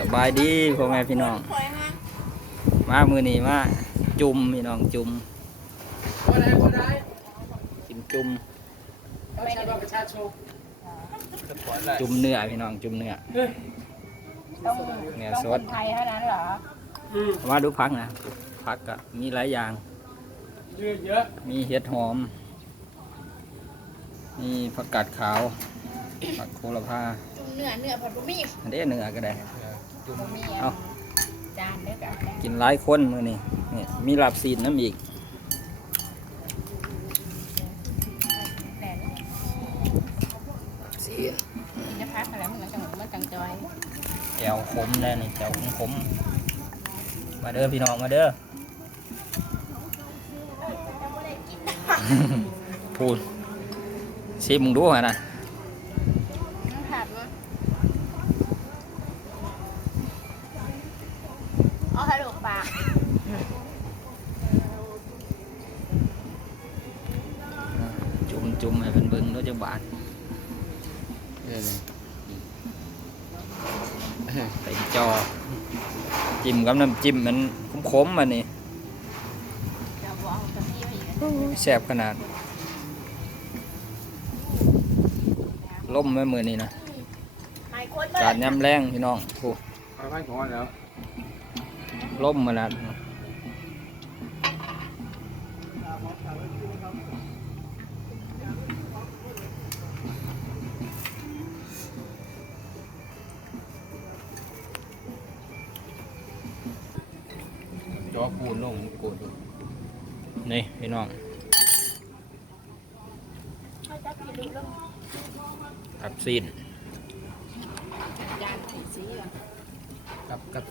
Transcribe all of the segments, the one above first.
สบายดีพ่อแม่พี่น้องมามือนี้มาจุ่มพี่น้องจุ่มกินจุ่มจุ่มเนื้อพี่น้องจุ่มเนื้อต้องเนื้อส ค ด นไทยเท่านั้นเหรอมาดูผักนะผักก็มีหลายอย่างมีเห็ดหอมมีผักกาดขาวผักโหระพา จุ่มเนื้อผัดบะหมี่ อันนี้เนื้อก็ได้จุ่ม บะหมี่ เอา จานเด้อกัน กินหลายคนมือนี้นี่มีลาบซีนน้ำอีก แต่จะพักอะไรมันจังจอย แจ่วขมแน่นี่แจ่วขมมาเด้อพี่น้องมาเด้อ พูดชิมดูหน่อยนะ ผัดมั้ยเอาให้ลูกปาก จุ่มให้เป็นเบิ้งด้วยจังบาทใส่จอจิ้มกับน้ำจิ้มมันขมๆมันนี่ เดี๋ยวเอากะทิไปอีก แซ่บขนาดล่มไว้มือนี่นะ หายคน การย้ำแรงพี่น้องพูด ไม่พอแล้ว ล่มขนาด จอปูนลงกูด นี่พี่น้องตับซีน จานสีอ่ะ กับ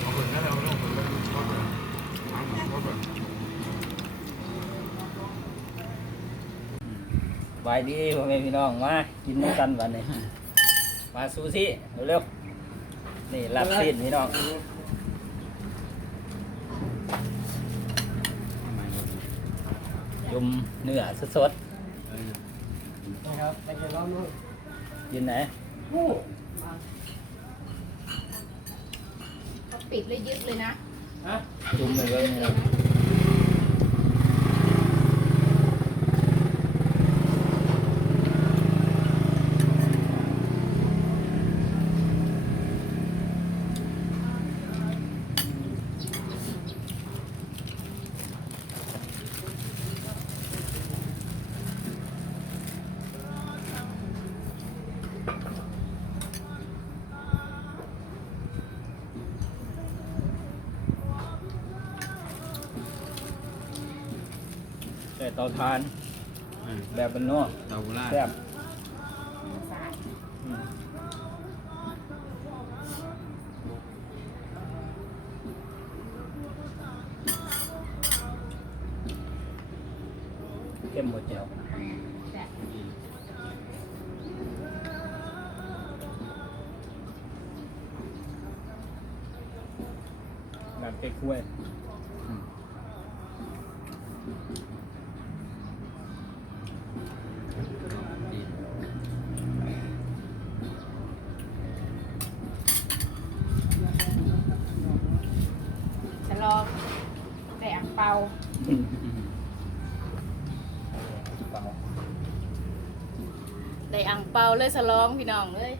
เอาคนนั้นเราลงคนนั้นก็แบบก็แบบ ไปดีพ่อแม่พี่น้องมากินน้ำกันวันนี้มาซูชิเร็วๆนี่ลาบซีนพี่น้องจุ่มเนื้อสด นะครับไปเจอร้อนนู้น ๆกินไหน เขาปิดเลยยึดเลยนะ ฮะ จุ่มไปเบิ่งนี่นะใส่เตาถ่านแบบเป็นนอก ดาวล่า แซ่บ สาย อืมเข้มหมดแจ่ว แต่ แบบเก๊กฮวยจะลองแต่อังเปา เปล่า ได้อังเปาเลยสลองพี่น้องเลย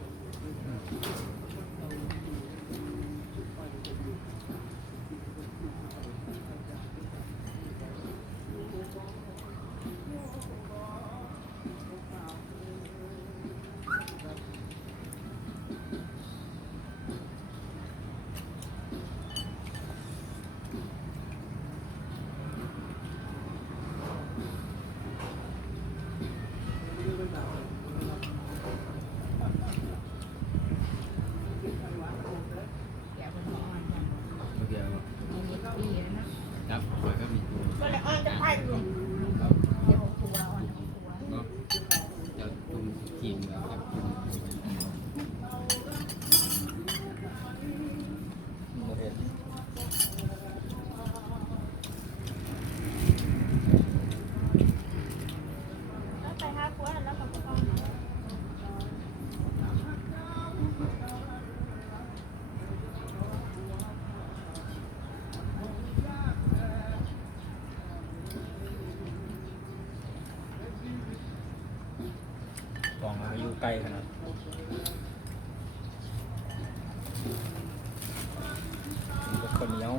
บ่เห็น แล้วไปหาผัวแล้วก็บ่ต้อง กล่องมันก็อยู่ใกล้ขนาดมันก็คนเหนียว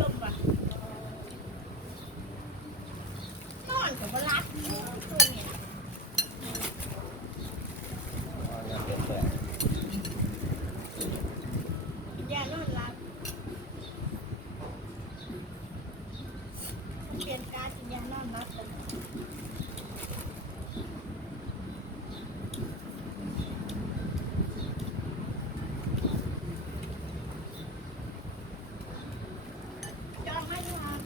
ลมว่ะนอนก็บ่รับตัวเนี่ย เนี่ยเป็นแค่ กินยานอนหลับเปลี่ยนการกินยานอนหลับแต่จองไม่ทัน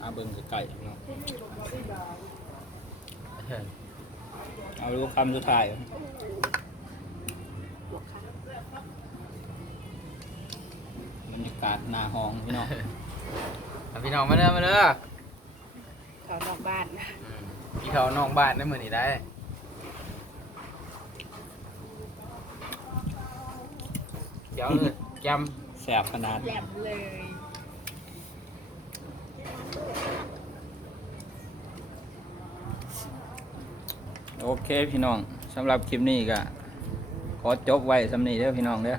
เอาเบิ่งไก่เนาะเอาลูกคำสุดท้ายบรรยากาศหน้าห้องพี่น้อง พี่น้องมาเด้อมาเด้อ เขานอกบ้าน พี่เขานอกบ้านได้มื้อนี้ได้เดี๋ยวเลยจ แสบขนาด แหลมเลย โอเคพี่น้องสำหรับคลิปนี้ก็ขอจบไว้สำนี้เด้อพี่น้องเด้อ